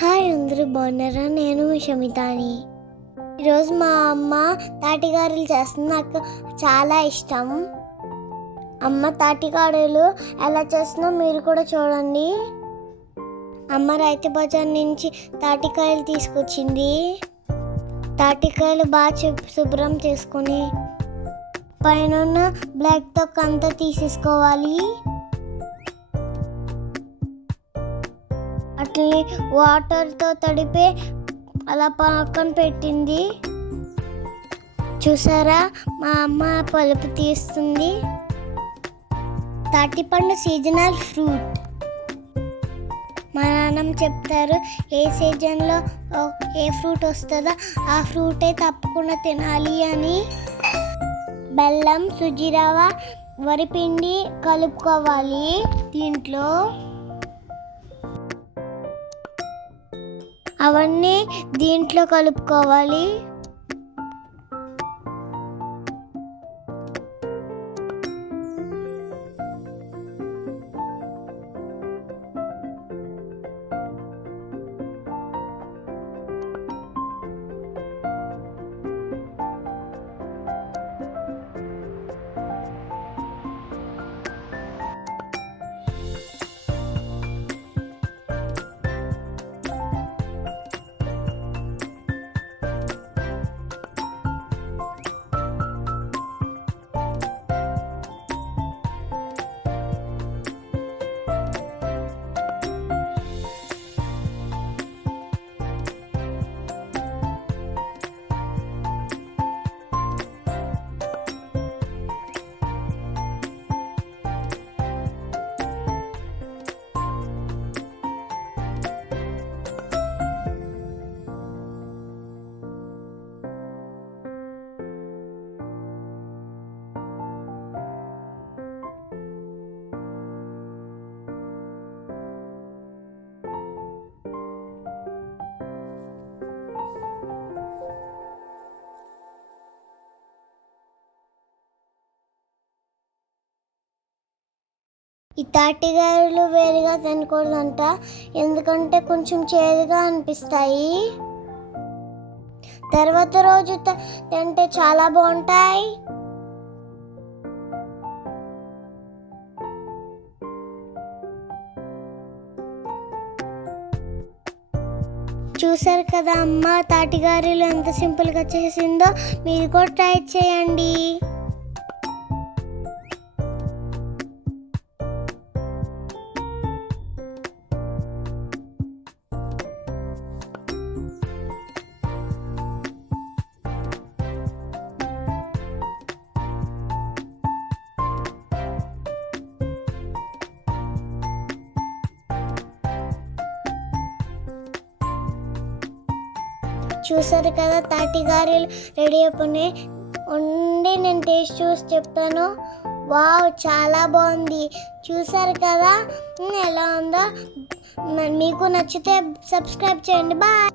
Hi అందరూ బాగున్నారా? నేను మీ షమితాని. ఈరోజు మా అమ్మ తాటిగారెలు చేస్తుంది. నాకు చాలా ఇష్టం. అమ్మ తాటిగారెలు ఎలా చేస్తుందో మీరు కూడా చూడండి. అమ్మ రైతు బజార్ నుంచి తాటికాయలు తీసుకొచ్చింది. తాటికాయలు బాగా శుభ్రం చేసుకొని పైన బ్లాక్ తొక్క అంతా తీసేసుకోవాలి. అట్లనే వాటర్తో తడిపి అలా పక్కన పెట్టింది. చూసారా, మా అమ్మ పలుపు తీస్తుంది. తాటిపండు సీజనల్ ఫ్రూట్. మా నాన్నమ్మ చెప్తారు, ఏ సీజన్లో ఏ ఫ్రూట్ వస్తుందో ఆ ఫ్రూటే తప్పకుండా తినాలి అని. బెల్లం, సుజీరవ, వరిపిండి కలుపుకోవాలి. దీంట్లో అవన్నీ దీంట్లో కలుపుకోవాలి. ఈ తాటిగారెలు వేరుగా తినకూడదంట, ఎందుకంటే కొంచెం చేదుగా అనిపిస్తాయి. తర్వాత రోజు తింటే చాలా బాగుంటాయి. చూసారు కదా అమ్మ తాటిగారెలు ఎంత సింపుల్గా చేసిందో. మీరు కూడా ట్రై చేయండి. చూసారు కదా తాటిగారెలు రెడీ అయిపోయినాయి. ఉండి నేను టేస్ట్ చూసి చెప్తాను. వావ్, చాలా బాగుంది. చూసారు కదా ఎలా ఉందో. మీకు నచ్చితే సబ్స్క్రైబ్ చేయండి. బాయ్.